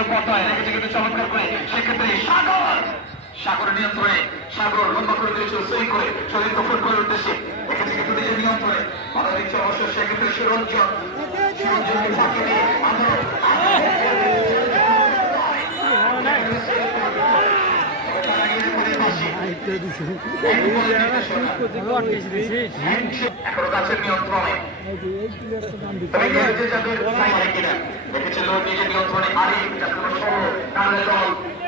খেলার পর্দায় রেখেছে কিন্তু চমৎকার করে সেক্ষেত্রে সাগর! সাগরের নিয়ন্ত্রণে সাগর লম্বা করে দিয়েছিল সই করে শরীর দখল করে উদ্দেশ্যে। কিন্তু নিজের নিয়ন্ত্রণে। বাধা দিচ্ছে অবশ্য সেক্ষেত্রে সুরঞ্জন সুরঞ্জনকে ফাঁকি দিয়ে আবারও এখনও নিয়ন্ত্রণে। দেখেছে লোক নিজের নিয়ন্ত্রণে আরিফ যার কোনো সহ কারণে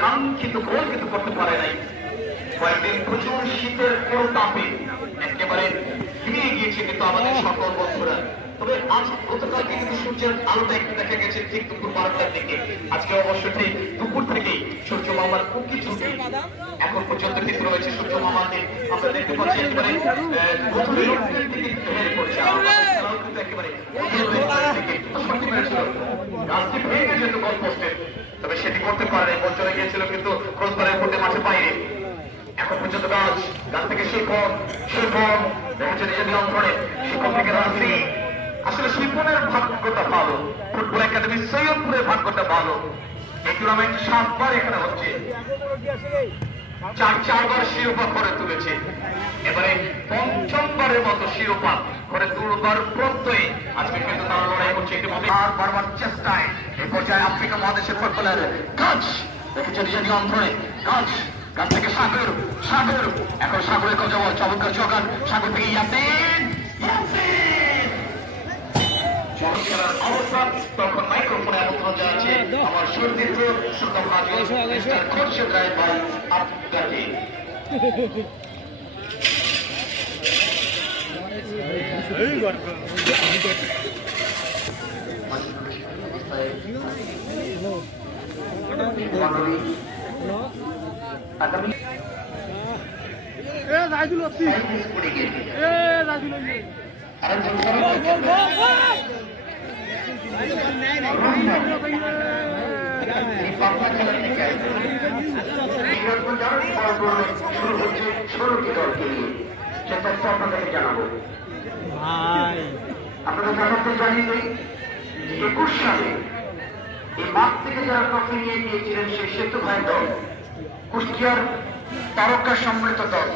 কাঙ্ক্ষিত গোল কিন্তু করতে পারে নাই। কয়েকদিন প্রচুর শীতের কোন তাপে একেবারে ঘিমিয়ে গিয়েছে কিন্তু আমাদের সকল বন্ধুরা। তবে আজ গতকালকে কিন্তু সূর্যের আলোটা একটু দেখা গেছে ঠিক দুপুর বারোটার দিকে। আজকে অবশ্য ঠিক দুপুর থেকেই সূর্য মামার খুব কিছু এখন পর্যন্ত কিন্তু রয়েছে। সূর্য মামাদের আমরা দেখতে পাচ্ছি একেবারে একেবারে। গাছটি ভেঙে যেত গোল পোস্টে তবে সেটি করতে পারে বল চলে গিয়েছিল, কিন্তু ক্রসবারের মধ্যে মাঠে বাইরে এখন পর্যন্ত গাছ গাছ থেকে শিল্পন শিল্পন দেখেছে নিজের নিয়ন্ত্রণে, শিল্পন থেকে রাজশ্রী আসলে শিল্পনের ভাগ্যটা ভালো, ফুটবল একাডেমি সৈয়দপুরের ভাগ্যটা ভালো। এই টুর্নামেন্ট সাতবার এখানে হচ্ছে। চার, চারবার শিরোপা করে তুলেছে। এবারে পঞ্চমবারের মতো শিরোপা করে তুলবার প্রত্যয়ে আজকে কিন্তু তারা লড়াই করছে আর বারবার চেষ্টায়। এই পর্যায়ে আফ্রিকা মহাদেশের ফুটবলের কাজ। দেখেছে নিজের নিয়ন্ত্রণে কাজ। কাছ থেকে সাগর সাগর। এখন সাগরের কথা চমৎকার চকান সাগর থেকে ইয়াসিন তখন মাইক্রোফোনে আমার মিস্টার খোরশেদ রায় ভাই আপনাকে আপনাদেরকে জানাব আপনাদের জানাতে জানিয়ে একুশ সালে এই মাঠ থেকে যারা ট্রফি নিয়ে গিয়েছিলেন সেই সেতু ভাই দল, কুষ্টিয়ার তারকা সম্মিলিত দল।